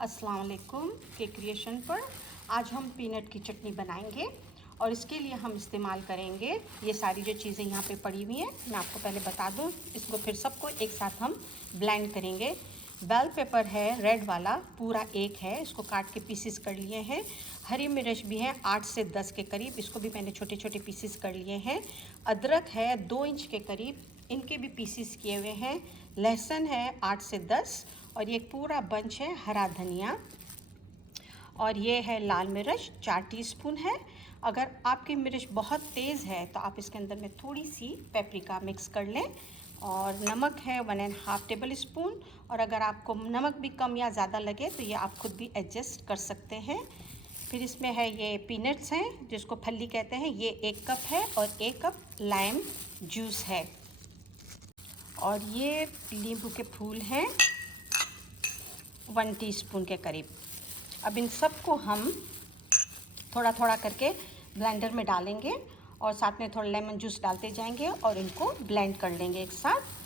अस्सलाम वालेकुम के क्रिएशन पर आज हम पीनट की चटनी बनाएंगे और इसके लिए हम इस्तेमाल करेंगे ये सारी जो चीज़ें यहाँ पे पड़ी हुई हैं। मैं आपको पहले बता दूँ, इसको फिर सबको एक साथ हम ब्लेंड करेंगे। बेल पेपर है रेड वाला, पूरा एक है, इसको काट के पीसेस कर लिए हैं। हरी मिर्च भी है 8 से 10 के करीब, इसको भी मैंने छोटे छोटे पीसेस कर लिए हैं। अदरक है 2 इंच के करीब, इनके भी पीसेस किए हुए हैं। लहसुन है 8 से 10 और ये पूरा बंच है हरा धनिया। और ये है लाल मिर्च 4 टीस्पून है। अगर आपकी मिर्च बहुत तेज़ है तो आप इसके अंदर में थोड़ी सी पेपरिका मिक्स कर लें। और नमक है 1.5 टेबल स्पून। और अगर आपको नमक भी कम या ज़्यादा लगे तो ये आप खुद भी एडजस्ट कर सकते हैं। फिर इसमें है ये पीनट्स हैं जिसको फल्ली कहते हैं, ये 1 कप है और 1 कप लाइम जूस है। और ये नींबू के फूल हैं 1 टीस्पून के करीब। अब इन सबको हम थोड़ा थोड़ा करके ब्लेंडर में डालेंगे और साथ में थोड़ा लेमन जूस डालते जाएंगे और इनको ब्लेंड कर लेंगे एक साथ।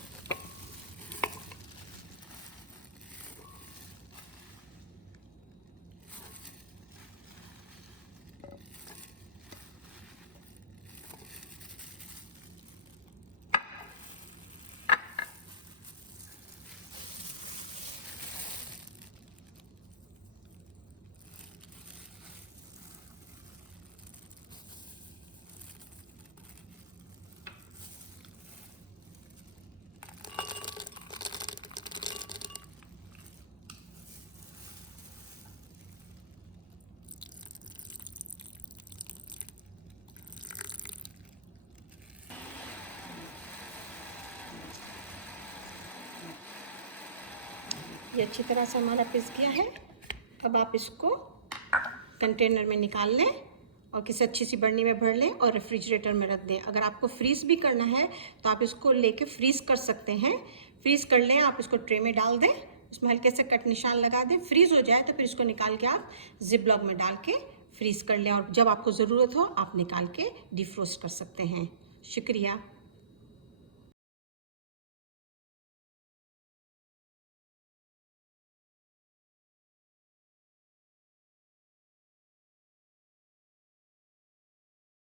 ये अच्छी तरह से हमारा पिस गया है। अब आप इसको कंटेनर में निकाल लें और किसी अच्छी सी बर्नी में भर लें और रेफ्रिजरेटर में रख दें। अगर आपको फ्रीज़ भी करना है तो आप इसको लेके फ्रीज़ कर सकते हैं। फ्रीज़ कर लें, आप इसको ट्रे में डाल दें, उसमें हल्के से कट निशान लगा दें। फ्रीज़ हो जाए तो फिर इसको निकाल के आप जिप लॉक में डाल के फ्रीज़ कर लें और जब आपको ज़रूरत हो आप निकाल के डिफ्रोस्ट कर सकते हैं। शुक्रिया।